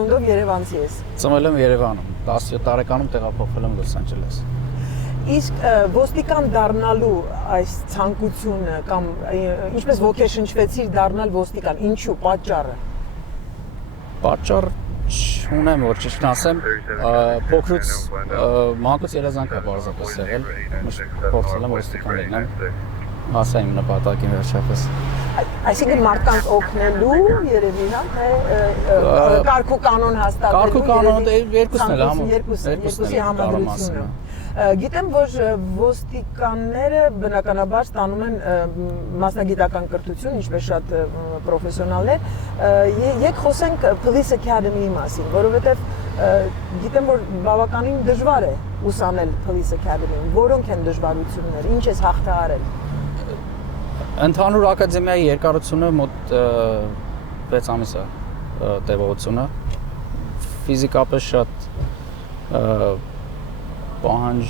Ծնունդով Երևանցի ես։ Ծնվել եմ Երևանում, 17 տարեկանում տեղափոխվել եմ Լոս Անջելես։ Իսկ ոստիկան դառնալու այս ցանկությունը կամ ինչպես ոգեշնչվեցիր դառնալ ոստիկան, ինչու պատճառը։ Պատճառ չունեմ, որ ճիշտ ասեմ, փոքրուց մանկուց երազանք է պարզապես եղել, միշտ փորձել եմ ոստիկան լինեմ, հասա իմ նպատակին վերջապես։ Այսինքն մարդկանց օգնելու երևի հա, թե կարգ ու կանոն հաստատելու։ Կարգ ու կանոնը երկուսն էլ երկուսի համադրությունը։ Գիտեմ, որ ոստիկանները բնականաբար ստանում են մասնագիտական կրթություն, ինչպես շատ պրոֆեսիոնալներ։ Եկ խոսենք Police Academy-ի մասին, որովհետև գիտեմ, որ բավականին դժվար է ուսանել Police Academy-ում։ Որոնք են դժվարությունները, ինչ ես հաղթահարել։ Ընդհանուր ակադեմիայի երկարությունը մոտ 6 ամիս է տևողությունը։ Ֆիզիկապես շատ պահանջ,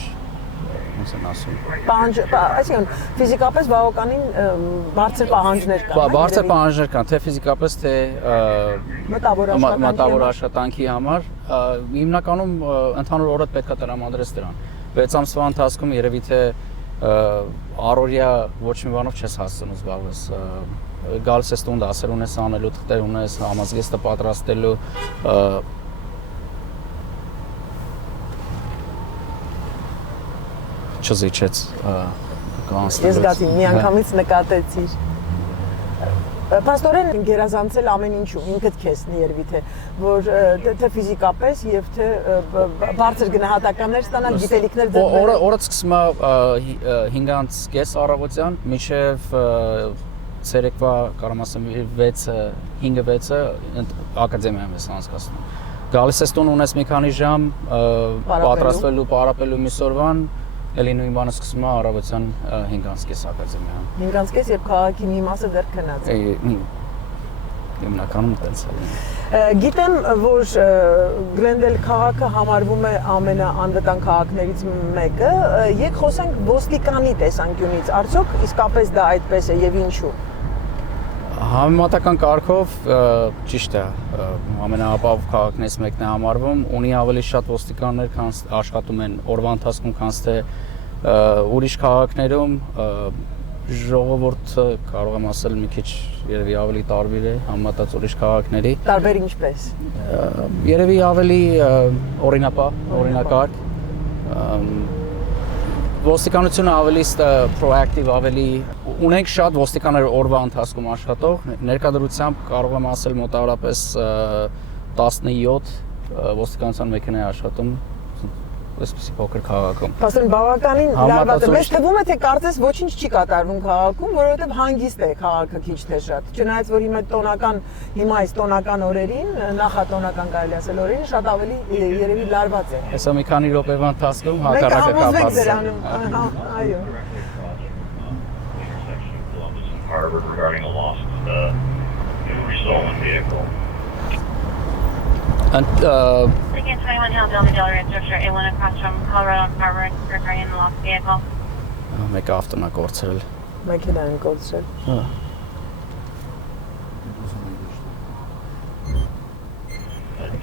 ոնց են ասում։ Այսինքն ֆիզիկապես բավականին բարձր պահանջներ կան։ Բարձր պահանջներ կան, թե ֆիզիկապես, թե մտավոր աշխատանքի համար։ Հիմնականում ընդհանուր օրդ պետք է տրամադրես դրան։ 6 ամսվա ընթացքում երևի թե առօրյա ոչ մի բանով չես հասցնում զբաղվես։ Գալիս ես տուն դասեր ունես անելու, թղթեր ունես, համազգեստը պատրաստելու, չզիջեց կանցնելուց։ Ես գացի, միանգամից նկատեցիր։ Պաստորեն գերազանցել ամեն ինչում, ինքդ քեզ երևի թե որ թե ֆիզիկապես եւ թե բարձր գնահատականներ ստանալ, գիտելիքներ ձեռնել։ Օրը սկսում է 5:30 առավոտյան, մինչև ցերեկվա, կարամ ասեմ 5-6-ը ակադեմիայում ես անցկացնում։ Գալիս ես տուն ունես մի քանի ժամ պատրաստվելու, պարապելու մյուս օրվան, էլի նույն բանը սկսում է առավոտյան 5:30 ակադեմիայում։ 5:30 երբ քաղաքի մի մասը դեռ քնած է։ Հիմնականում տենց է։ Գիտեմ, որ Glendale քաղաքը համարվում է ամենաանվտանգ քաղաքներից մեկը։ Եկ խոսենք ոստիկանի տեսանկյունից, արդյոք իսկապես դա այդպես է եւ ինչու։ Համեմատական կարգով ճիշտ է, ամենաապահով քաղաքներից մեկն է համարվում, ունի ավելի շատ ոստիկաններ, քան աշխատում են օրվա ընթացքում, քան թե ուրիշ քաղաքներում, ժողովուրդը կարող եմ ասել մի քիչ երևի ավելի տարբեր է համեմատած ուրիշ քաղաքների։ Տարբեր ինչպես։ Երևի ավելի օրինակարգ, ոստիկանությունը ավելի պրոակտիվ, ավելի ունենք շատ ոստիկաններ օրվա ընթացքում աշխատող, ներկայությամբ կարող եմ ասել մոտավորապես 17 ոստիկանության մեքենա է աշխատում այսպիսի փոքր քաղաքում։ Պաստորեն բավականին լարված է։ Մեզ թվում է թե կարծես ոչինչ չի կատարվում քաղաքում, որովհետև հանգիստ է քաղաքը քիչ թե շատ։ Չնայած որ հիմա այս տոնական օրերին, նախատոնական կարելի ասել օրերին շատ ավելի երևի լարված է։ Հեսա մի քանի րոպեվա ընթացքում հակառակը կապված է։ Այո։ Harvard regarding a lost stolen vehicle. And Again, 21 Hill, Delta Delaware, structure A1 across from Colorado and Harvard regarding the lost vehicle. Մեկ ավտոն է կորցրել։ Մեքենա են կորցրել։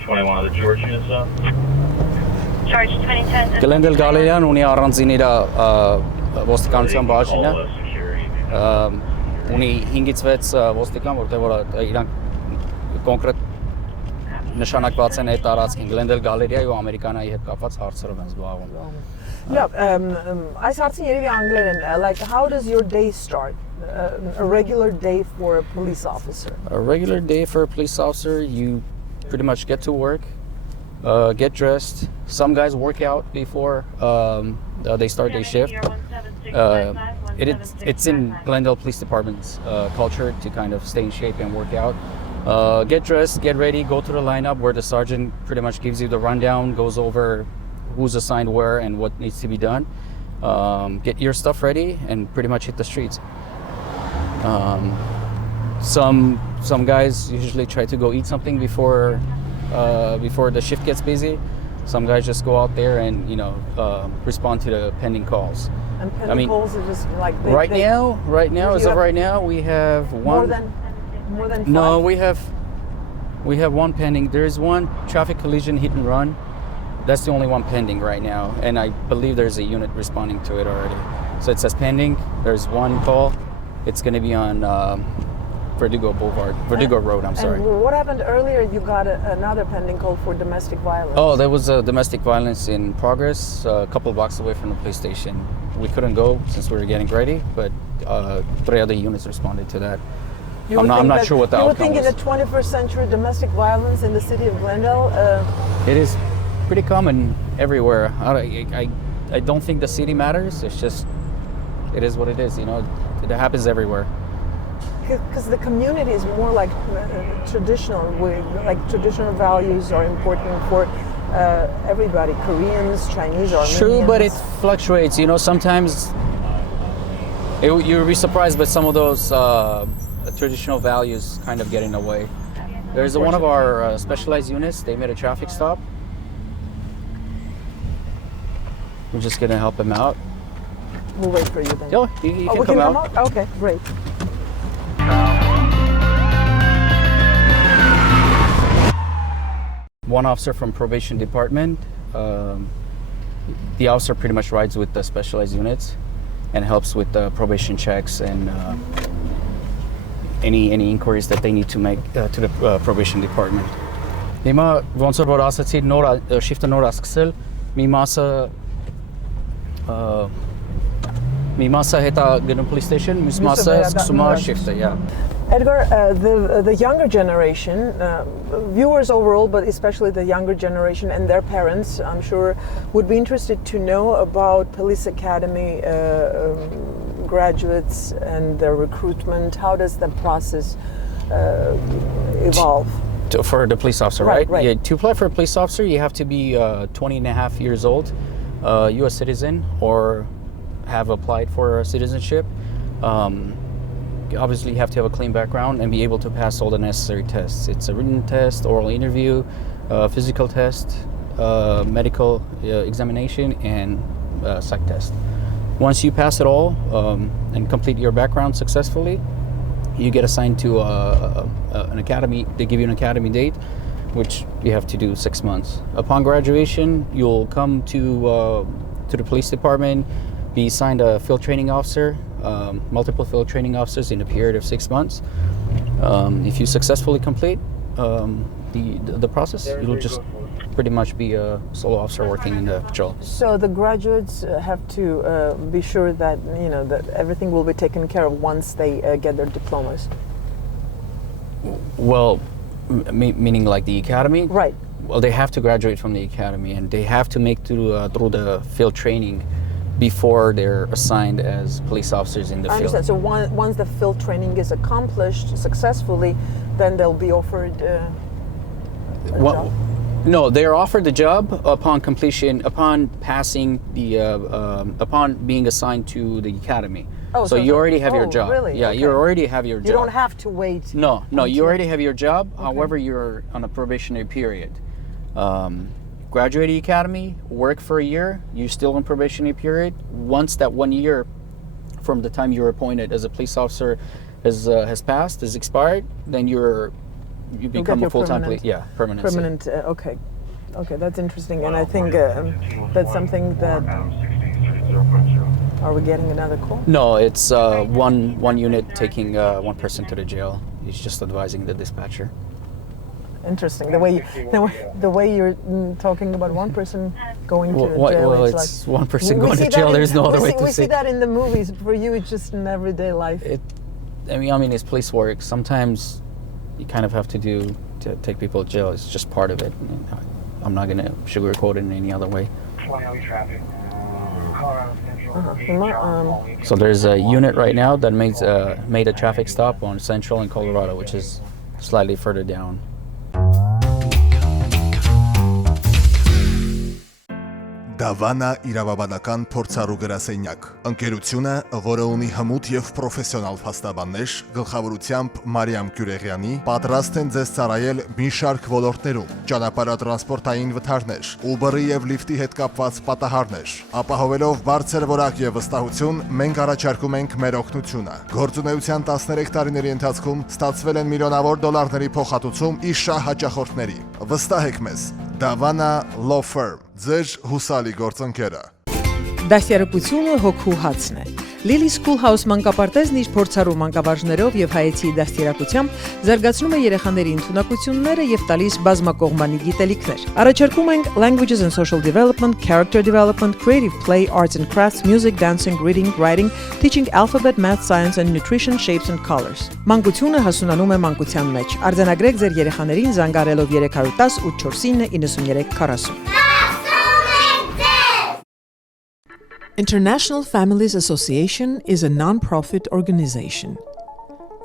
21 of the George units up. George 2010. Glendale Galerian ունի առանձին իր ոստիկանության բաժինը։ Ունի 5-ից 6 ոստիկան, որտեղ որ իրանք կոնկրետ նշանակված են այդ տարածքին Glendale Galleria-ի ու Ամերիկանայի հետ կապված հարցերով են զբաղվում։ Լավ, այս հարցին երևի անգլերեն, like how does your day start? A regular day for a police officer. A regular day for a police officer, you pretty much get to work, get dressed. Some guys work out before they start their shift. It's in Glendale Police Department's culture to kind of stay in shape and work out. Get dressed, get ready, go to the lineup where the sergeant pretty much gives you the rundown, goes over who's assigned where and what needs to be done. Get your stuff ready and pretty much hit the streets. Some guys usually try to go eat something before the shift gets busy. Some guys just go out there and respond to the pending calls. And pending calls are just like right now, as of right now, we have one. More than 5? No, we have We have one pending. There is one traffic collision hit and run. That's the only one pending right now, and I believe there's a unit responding to it already. So it says pending. There's one call. It's going to be on Verdugo Road. I'm sorry. And what happened earlier? You got another pending call for domestic violence. Oh, there was a domestic violence in progress a couple of blocks away from the police station. We couldn't go since we were getting ready, but 3 other units responded to that. I'm not sure what the outcome was. You would think in the 21st century, domestic violence in the city of Glendale? It is pretty common everywhere. I don't think the city matters. It's just, it is what it is. You know, it happens everywhere. Because the community is more like traditional. Like traditional values are important for everybody. Koreans, Chinese, Armenians. True, but it fluctuates. You know, sometimes you'll be surprised, but some of those traditional values kind of get in the way. There's one of our specialized units. They made a traffic stop. We're just gonna help him out. We'll wait for you then. Oh, you can come out. Okay, great. One officer from probation department. The officer pretty much rides with the specialized units and helps with the probation checks and any inquiries that they need to make to the probation department. Հիմա ոնց որ ասացի նոր shift-ը նոր ասկսել, մի մասը հետա գնում police station, մյուս մասը սկսում է shift-ը, yeah. Edgar, the younger generation, viewers overall, but especially the younger generation and their parents, I'm sure, would be interested to know about police academy graduates and their recruitment. How does the process evolve? For the police officer, right? Right. Yeah, to apply for a police officer, you have to be 20 and a half years old, U.S. citizen, or have applied for citizenship. Obviously, you have to have a clean background and be able to pass all the necessary tests. It's a written test, oral interview, physical test, medical examination, and psych test. Once you pass it all and complete your background successfully, you get assigned to an academy. They give you an academy date, which you have to do 6 months. Upon graduation, you'll come to the police department, be assigned a field training officer, multiple field training officers in a period of 6 months. If you successfully complete the process, you'll just pretty much be a solo officer working in the patrol. So the graduates have to be sure that that everything will be taken care of once they get their diplomas. Well, meaning like the academy? Right. Well, they have to graduate from the academy, and they have to make through the field training before they're assigned as police officers in the field. I understand. So once the field training is accomplished successfully, then they'll be offered a job? No, they are offered the job upon completion, upon passing the, upon being assigned to the academy. Oh, so you already have your oh, job. Really? Yeah, Okay. you already have your job. You don't have to wait. No, you already have your job. Okay. However, you're on a probationary period. Graduate the academy, work for a year, you're still in probationary period. Once that 1 year from the time you're appointed as a police officer has passed, has expired, then you become a full-time police. Yeah, permanency. Permanent. Okay, that's interesting, and I think that's something that. Are we getting another call? No, it's one unit taking one person to the jail. He's just advising the dispatcher. Interesting. The way you're talking about one person going to jail. Well, it's it's like, one person going to jail. There's no other way to say. We see that in the movies. For you, it's just an everyday life. I mean, it's police work. Sometimes you kind of have to take people to jail. It's just part of it. I'm not gonna sugarcoat it in any other way. So there's a unit right now that made a traffic stop on Central in Colorado, which is slightly further down. Դավանա իրավաբանական փորձառու գրասենյակ։ Ընկերությունը, որը ունի հմուտ եւ պրոֆեսիոնալ փաստաբաններ, գլխավորությամբ Մարիամ Գյուրեղյանի, պատրաստ են ձեզ ծառայել մի շարք ոլորտներում՝ ճանապարհատրանսպորտային վթարներ, Uber-ի եւ Lyft-ի հետ կապված պատահարներ։ Ապահովելով բարձր որակ եւ վստահություն, մենք առաջարկում ենք մեր օգնությունը։ Գործունեության 13 տարիների ընթացքում ստացվել են միլիոնավոր դոլարների փոխհատուցում իր շահ հաճախորդների։ Վստահեք մեզ, Davana Law Firm, ձեր հուսալի գործընկերը։ Դաստիարակությունը հոգու հացն է։ Lily Schoolhouse մանկապարտեզն իր փորձառու մանկավարժներով եւ հայեցի դաստիարակությամբ զարգացնում է երեխաների ընդունակությունները եւ տալիս բազմակողմանի գիտելիքներ։ Առաջարկում ենք Languages and Social Development, Character Development, Creative Play, Arts and Crafts, Music, Dancing, Reading, Writing, Teaching Alphabet, Math, Science and Nutrition, Shapes and Colors։ Մանկությունը հասունանում է մանկության մեջ։ Արձանագրեք ձեր երեխաներին զանգարելով 310 849 9340։ International Families Association is a non-profit organization.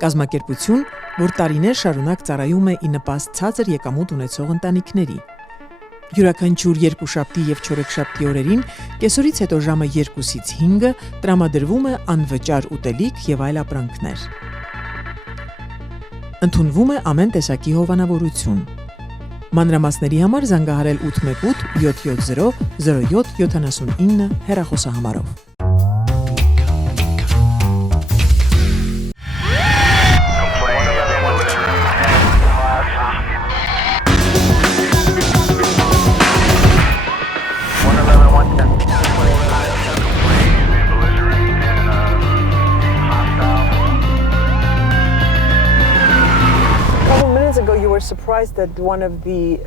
Կազմակերպություն, որ տարիներ շարունակ ծառայում է ի նպաստ ցածր եկամուտ ունեցող ընտանիքների։ Յուրաքանչյուր երկուշաբթի եւ չորեքշաբթի օրերին կեսօրից հետո ժամը 2-ից 5-ը տրամադրվում է անվճար ուտելիք եւ այլ ապրանքներ։ Ընդունվում է ամեն տեսակի հովանավորություն։ Մանրամասների համար զանգահարել 818 770 0779 հեռախոսահամարով։ Surprised that one of the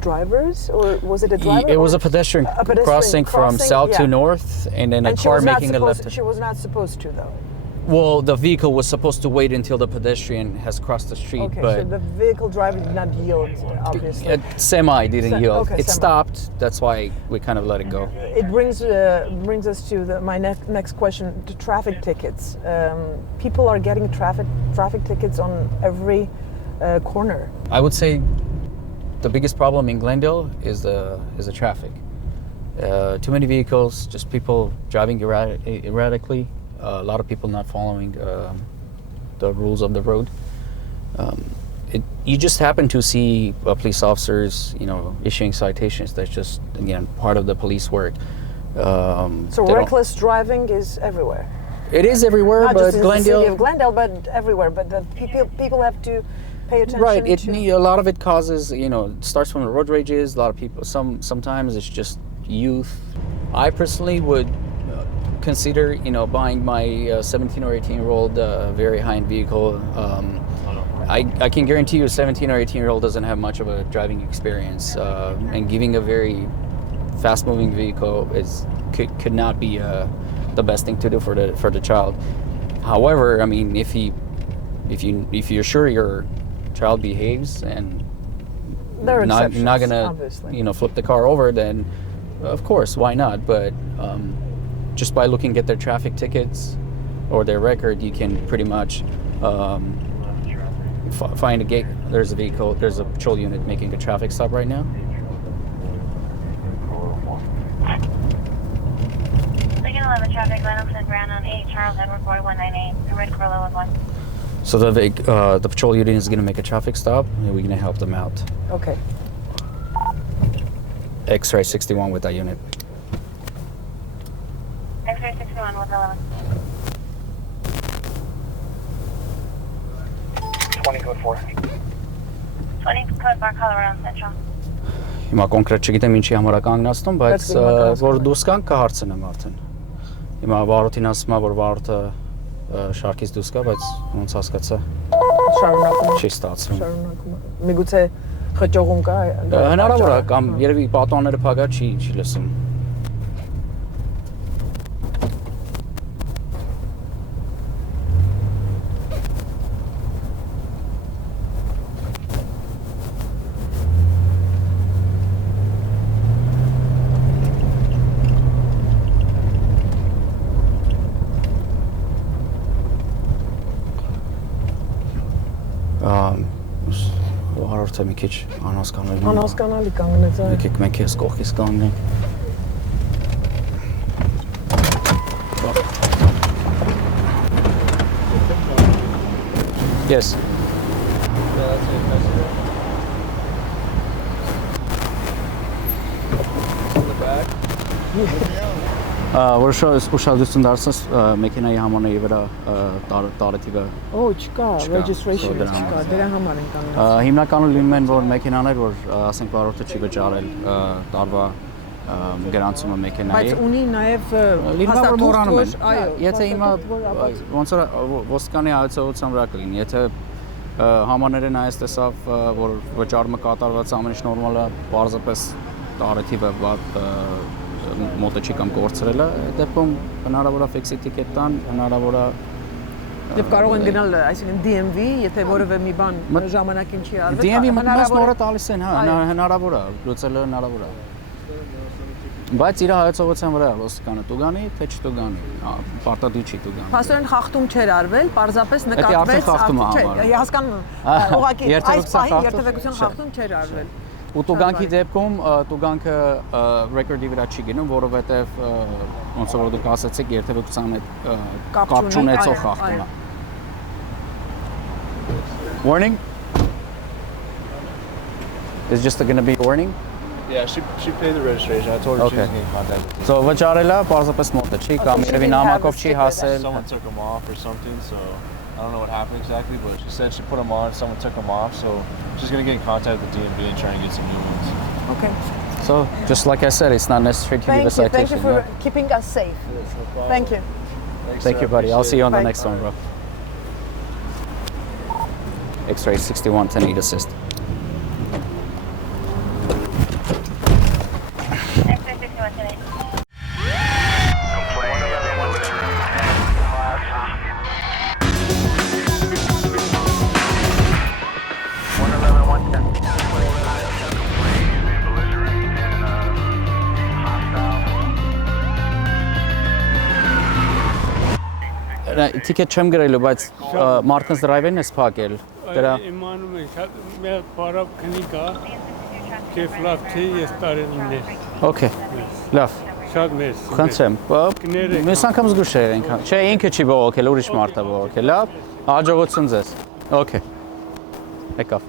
drivers, or was it a driver? It was a pedestrian crossing from south to north, and then a car making a left. She was not supposed to, though. Well, the vehicle was supposed to wait until the pedestrian has crossed the street, okay, but so the vehicle driver did not yield, obviously. Semi didn't yield. Okay, it stopped. That's why we kind of let it go. It brings us to my next question: to traffic tickets. People are getting traffic tickets on every corner. I would say the biggest problem in Glendale is the traffic. Too many vehicles, just people driving erratically. A lot of people not following the rules of the road. You just happen to see police officers, issuing citations. That's just, again, part of the police work. So reckless driving is everywhere. It is everywhere, not but just in Glendale. The city of Glendale, but everywhere. But the people have to pay attention. Right. A lot of it causes, it starts from the road rages. A lot of people. Sometimes it's just youth. I personally would consider, buying my 17 or 18-year-old very high-end vehicle. I can guarantee you, a 17 or 18-year-old doesn't have much of a driving experience, and giving a very fast-moving vehicle could not be the best thing to do for the child. However, I mean, if you're sure your child behaves and you're not gonna obviously. Flip the car over, then of course, why not? But just by looking at their traffic tickets or their record, you can pretty much find a gate. There's a patrol unit making a traffic stop right now. Lincoln 11 traffic, Glendale Brown on 8, Charles Edward 4198, red Corolla with 1. So the patrol unit is going to make a traffic stop, and we're going to help them out. Okay. X-ray 61 with that unit. X-ray 61 with 11. 20 code 4. 20 code 4, Colorado Central. Հիմա կոնկրետ չգիտեմ ինչի համար է կանգնացնում, բայց որ դուրս գան կհարցնեմ արդեն։ Հիմա վարորդին ասում է, որ վարորդը շարքից դուրս գա, բայց ոնց հասկացա։ Շարունակում։ Չի ստացվում։ Շարունակում։ Միգուցե խճողում կա։ Հնարավոր է, կամ երևի պատոնները փակա չի լսում։ Վարորդը մի քիչ անհասկանալի։ Անհասկանալի կանգնեց։ Եկեք մենք էս կողքից կանգնենք։ Yes. Որ ուշադրություն դարձած մեքենայի համանեի վրա տարեթիվը Օ, չկա, registration չկա, դրա համար են կանգնած։ Հիմնականում լինում են որ մեքենաներ, որ ասենք վարորդը չի վճարել տարվա գրանցումը մեքենայի։ Բայց ունի նաև հաստատություն, որ այո, եթե հիմա ոնց որ ոստիկանի հայցողության վրա կլինի, եթե համաները նայես տեսավ, որ վճարումը կատարված ամեն ինչ նորմալ է, պարզապես տարեթիվը մոտը չի կամ կորցրել է, դեպքում հնարավոր է ֆիքսի տիկետ տան, հնարավոր է Եվ կարող են գնալ, այսինքն DMV, եթե որևէ մի բան ժամանակին չի արվել, DMV մտմած նորը տալիս են, հա, հնարավոր է, լուծելը հնարավոր է։ Բայց իր հայացողության վրա ոստիկանը տուգանի, թե չտուգանի, պարտադիր չի տուգանի։ Փաստորեն խախտում չէր արվել, պարզապես նկատվեց, չէ, հասկանում, ուղղակի այս պահին երթևեկության խախտում չէր արվել։ Ու տուգանքի դեպքում տուգանքը ռեկորդի վրա չի գնում, որովհետև ոնց որ դուք ասացիք, երթևեկության հետ կապ չունեցող խախտում է։ Warning? Is just going to be a warning? Yeah, she paid the registration. I told her she was going to get contact. So վճարելա, պարզապես մոտը չի, կամ երևի նամակով չի հասել։ Someone took them off or something, so I don't know what happened exactly, but she said she put them on, someone took them off, so she's going to get in contact with the DMV and try and get some new ones. Okay. So, just like I said, it's not necessary to give a citation. Thank you for keeping us safe. Thank you. Thank you, buddy. I'll see you on the next one, bro. X-ray 61, 10 need assist. X-ray 61 today. Ticket չեմ գրելու, բայց մարդկանց դրայվերն ես փակել։ Դրա Իմանում եմ, շատ մեր բարավ քնի կա, կեֆ լավ չի, ես տարենիներ։ Okay, լավ։ Շատ մեծ։ Խնդրեմ։ Մյուս անգամ զգուշ եղենք։ Չէ, ինքը չի բողոքել, ուրիշ մարդ է բողոքել։ Լավ։ Հաջողություն ձեզ։ Okay։ Եկավ։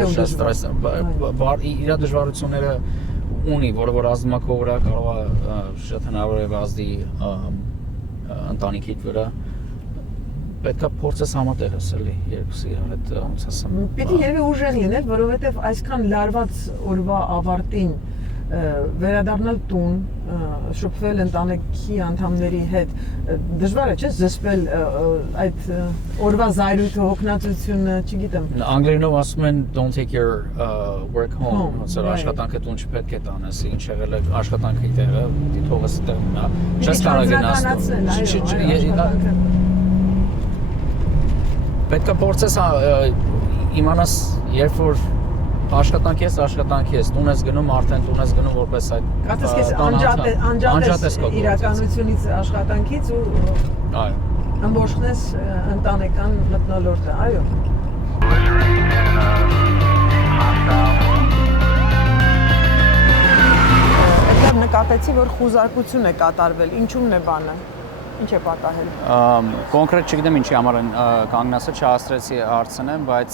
Ստրես իր դժվարությունները ունի, որը որ ազդմակով վրա կարող է շատ հնարավոր է ազդի ընտանիքիդ վրա։ Պետք է փորձես համատեղես էլի երկուսի հետ, ոնց ասեմ։ Պիտի երևի ուժեղ լինել, որովհետև այսքան լարված օրվա ավարտին վերադառնալ տուն, շփվել ընտանիքի անդամների հետ, դժվար է, չէ՞, զսպել այդ օրվա զայրույթը, հոգնածությունը, չգիտեմ։ Անգլերենով ասում են don't take your work home, ոնց որ աշխատանքը տուն չպետք է տանես, ինչ եղել է աշխատանքի տեղը, դի թողես տեղ մնա։ Չես կարող գնաս։ Պետք է փորձես իմանաս, երբ որ աշխատանքի ես, տուն ես գնում, արդեն տուն ես գնում որպես այդ Կասես քեզ անջատ ես իրականությունից աշխատանքից ու այո ըմբոշխնես ընտանեկան մթնոլորտը, այո։ Այդտեղ նկատեցի, որ խուզարկություն է կատարվել, ինչու՞մն է բանը, ինչ է պատահել։ Կոնկրետ չգիտեմ ինչի համար են կանգնասը չհասցրեցի հարցնեմ, բայց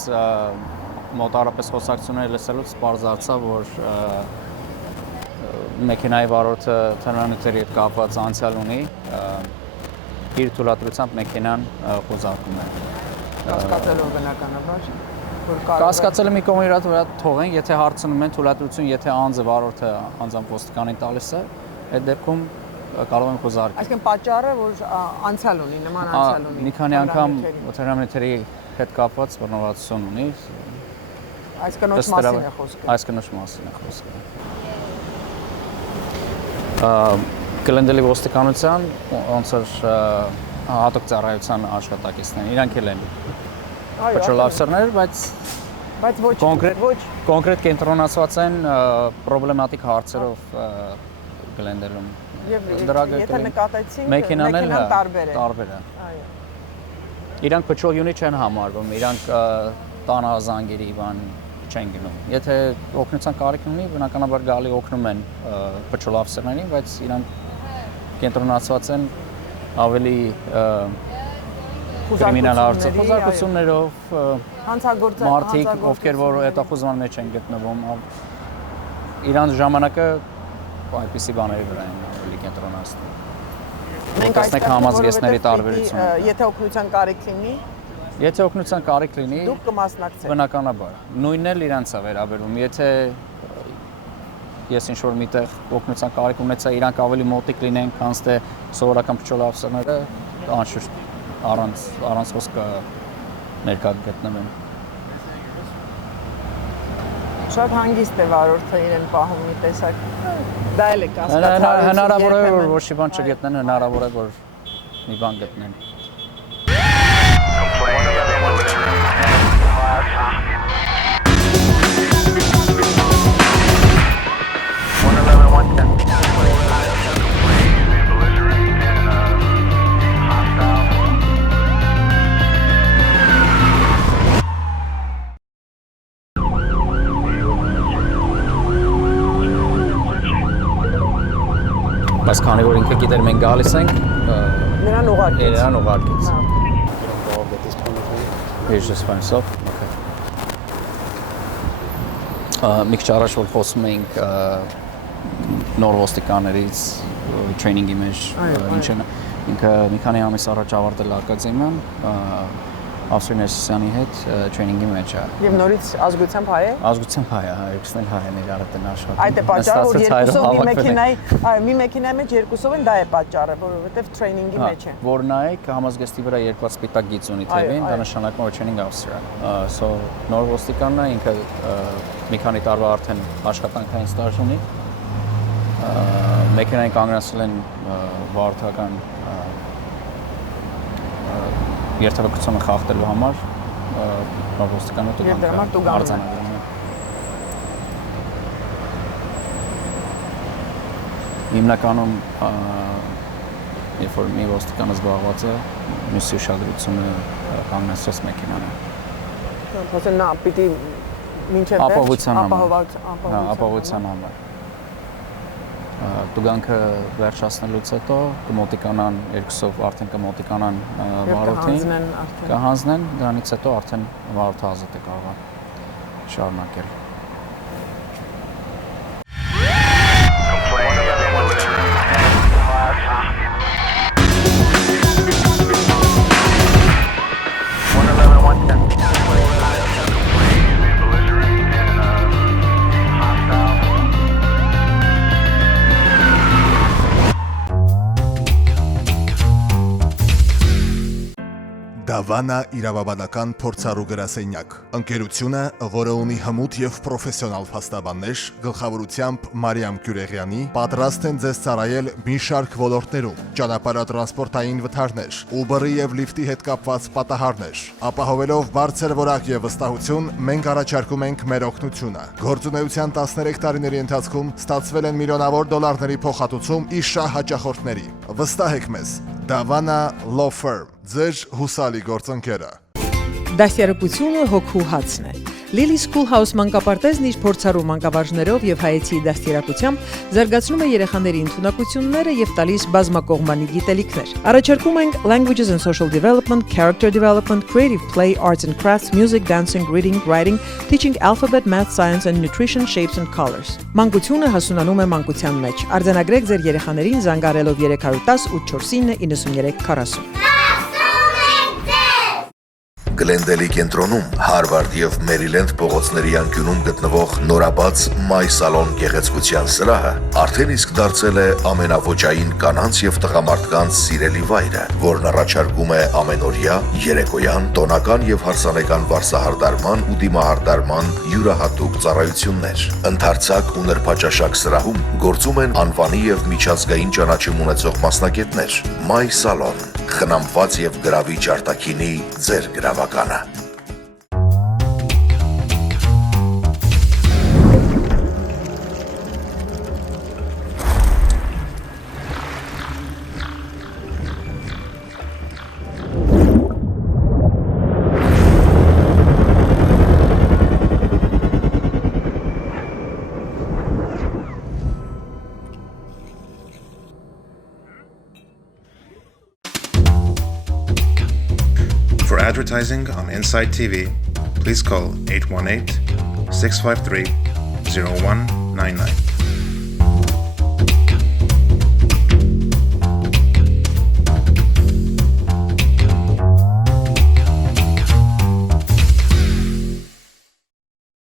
մոտարապես խոսակցությունները լսելուց պարզացավ, որ մեքենայի վարորդը թմրանյութերի հետ կապված անցյալ ունի, իր թույլատրությամբ մեքենան խոզարկում է։ Կասկածելով բնականաբար, որ կասկածելը մի կողմ իր վրա թողենք, եթե հարցնում են թույլատրություն, եթե անձը վարորդը անձամբ ոստիկանին տալիս է, այդ դեպքում կարող են խոզարկել։ Այսինքն պատճառը, որ անցյալ ունի, նման անցյալ ունի։ Մի քանի անգամ թմրանյութերի հետ կապված բռնվածություն ունի։ Այս կնոջ մասին է խոսքը։ Այս կնոջ մասին է խոսքը։ Clendale ոստիկանության ոնց որ հատուկ ծառայության աշխատակիցներ, իրանք էլ են patrol officer-ներ, բայց ոչ կոնկրետ կենտրոնացված են պրոբլեմատիկ հարցերով Glendale-ում։ Եվ եթե նկատեցինք, մեքենան տարբեր է։ Այո։ Իրանք patrol unit չեն համարվում, իրանք տանազանգերի բան չեն գնում։ Եթե օգնության կարիք ունի, բնականաբար գալի օգնում են patrol officer-ներին, բայց իրանք կենտրոնացված են ավելի կրիմինալ խոզարկություններով, մարդիկ, ովքեր որ հետախուզման մեջ են գտնվում, իրանց ժամանակը այդպիսի բաների վրա են ավելի կենտրոնացնում։ Մենք այստեղ համազգեստների տարբերությունը։ Եթե օգնության կարիք լինի, դուք կմասնակցեք։ Բնականաբար։ Նույնն էլ իրանց է վերաբերում։ Եթե ես ինչ-որ միտեղ օգնության կարիք ունեցա, իրանք ավելի մոտիկ լինեն, քան թե սովորական patrol officer-ները, անշուշտ առանց խոսքը ներկա գտնվեն։ Շատ հանգիստ է վարորդը իրեն պահում մի տեսակ։ Դա էլ է կասկածարություն։ Հնարավոր է որ ոչ մի բան չգտնեն, հնարավոր է որ մի բան գտնեն։ Բայց քանի որ ինքը գիտեր մենք գալիս ենք, նրան ուղարկեց։ He's just by himself. Okay. Մի քիչ առաջ որ խոսում էինք նոր ոստիկաններից training-ի մեջ ինչ են ինքը մի քանի ամիս առաջ ավարտել ակադեմիան Ավստրիայի հետ training-ի մեջ է։ Եվ նորից ազգությամբ հայ է։ Ազգությամբ հայ է, երկուսն էլ հայ են իրարդ են աշխատում։ Այդ է պատճառը, որ երկուսով մի մեքենայի մեջ երկուսով են, դա է պատճառը, որովհետև training-ի մեջ է։ Որ նայեք համազգեստի վրա երկու սպիտակ գիծ ունի թևին, դա նշանակում է training officer։ So նոր ոստիկանն է, ինքը մի քանի տարվա արդեն աշխատանքային ստաժ ունի։ Մեքենային կանգնացրել են վարորդական երթևեկությունը խախտելու համար ոստիկանը արձանագրում է։ Հիմնականում երբ որ մի ոստիկանը զբաղված է, մյուսի ուշադրությունը կանգնեցրած մեքենան է։ Խոսեն նա պիտի մինչև ապահովության համար։ Տուգանքը վերջացնելուց հետո կմոտիկանան երկուսով արդեն կմոտիկանան վարորդին, կհանձնեն, դրանից հետո արդեն վարորդը ազատ է կարող շարունակել։ Դավանա իրավաբանական փորձառու գրասենյակ։ Ընկերությունը, որը ունի հմուտ եւ պրոֆեսիոնալ փաստաբաններ, գլխավորությամբ Մարիամ Գյուրեգյանի, պատրաստ են ձեզ ծառայել մի շարք ոլորտներում՝ ճանապարհատրանսպորտային վթարներ, Uber-ի եւ Lyft-ի հետ կապված պատահարներ։ Ապահովելով բարձր որակ եւ վստահություն, մենք առաջարկում ենք մեր օգնությունը։ Գործունեության 13 տարիների ընթացքում ստացվել են միլիոնավոր դոլարների փոխհատուցում իշա հաճախորդների։ Վստահեք մեզ, Davana Law Firm, ձեր հուսալի գործընկերը։ Դաստիարակությունը հոգու հացն է։ Lily Schoolhouse մանկապարտեզն իր փորձառու մանկավարժներով եւ հայեցի դաստիարակությամբ զարգացնում է երեխաների ընդունակությունները եւ տալիս բազմակողմանի գիտելիքներ։ Առաջարկում ենք Languages and Social Development, Character Development, Creative Play, Arts and Crafts, Music, Dancing, Reading, Writing, Teaching Alphabet, Math, Science and Nutrition, Shapes and Colors։ Մանկությունը հասունանում է մանկության մեջ։ Արձանագրեք ձեր երեխաներին զանգարելով 310 849 9340։ Glendale-ի կենտրոնում Harvard եւ Maryland փողոցների անկյունում գտնվող նորաբաց My Salon գեղեցկության սրահը արդեն իսկ դարձել է ամենաոճային կանանց եւ տղամարդկանց սիրելի վայրը, որն առաջարկում է ամենօրյա, երեկոյան, տոնական եւ հարսանեկան վարսահարդարման ու դիմահարդարման յուրահատուկ ծառայություններ։ Ընդարձակ ու նրբաճաշակ սրահում գործում են անվանի եւ միջազգային ճանաչում ունեցող մասնագետներ։ My Salon, խնամված եւ գրավիչ արտաքինի ձեր գրավականը։ For advertising on Inside TV, please call 818-653-0199.